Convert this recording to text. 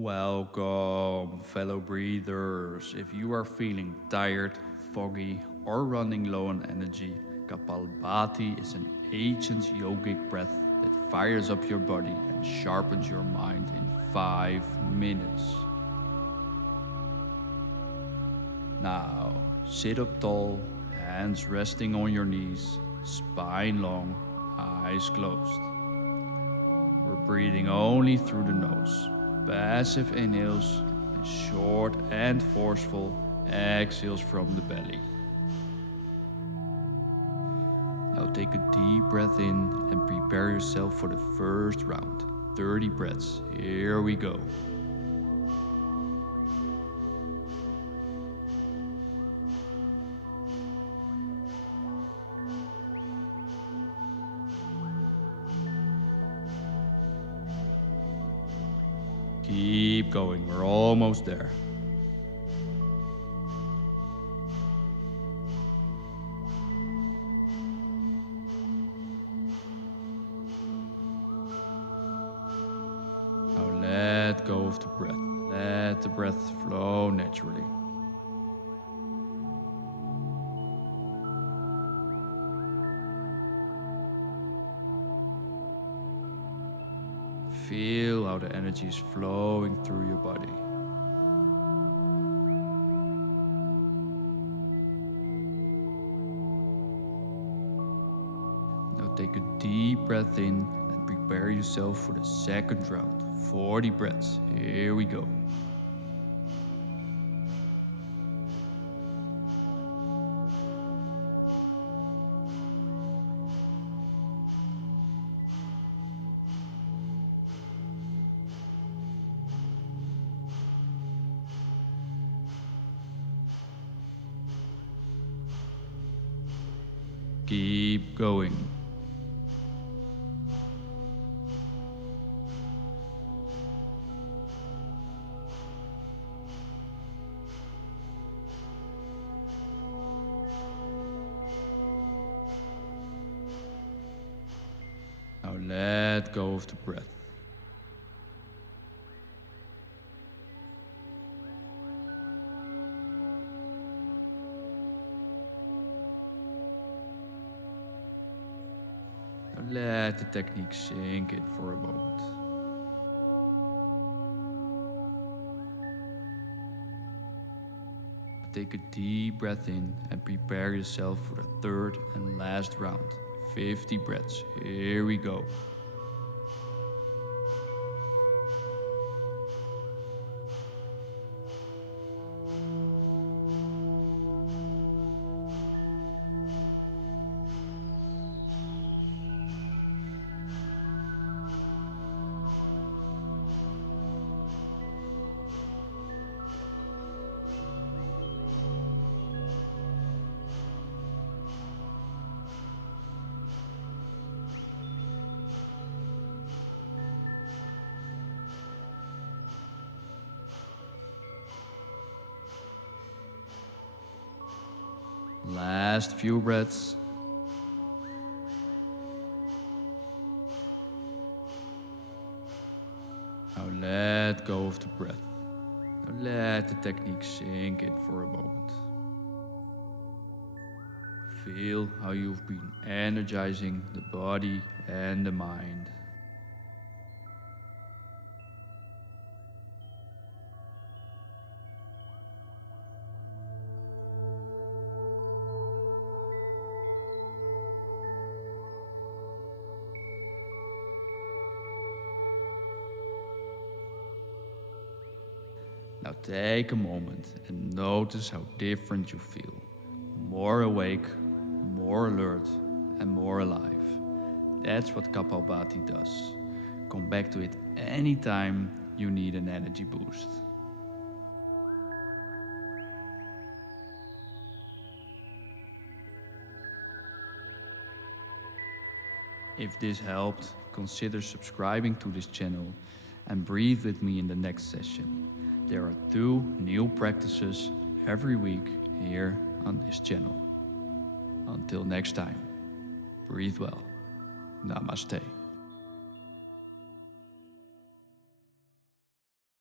Welcome, fellow breathers. If you are feeling tired, foggy, or running low on energy, Kapalbhati is an ancient yogic breath that fires up your body and sharpens your mind in 5 minutes. Now, sit up tall, hands resting on your knees, spine long, eyes closed. We're breathing only through the nose. Passive inhales and short and forceful exhales from the belly. Now take a deep breath in and prepare yourself for the first round. 30 breaths. Here we go. Keep going, we're almost there. Now let go of the breath. Let the breath flow naturally. Feel how the energy is flowing through your body. Now take a deep breath in and prepare yourself for the second round. 40 breaths. Here we go. Keep going. Now let go of the breath. Now let the technique sink in for a moment. Take a deep breath in and prepare yourself for the third and last round. 50 breaths. Here we go. Last few breaths. Now let go of the breath. Now let the technique sink in for a moment. Feel how you've been energizing the body and the mind. Now take a moment and notice how different you feel. More awake, more alert, and more alive. That's what Kapalbhati does. Come back to it anytime you need an energy boost. If this helped, consider subscribing to this channel and breathe with me in the next session. There are 2 new practices every week here on this channel. Until next time, breathe well. Namaste.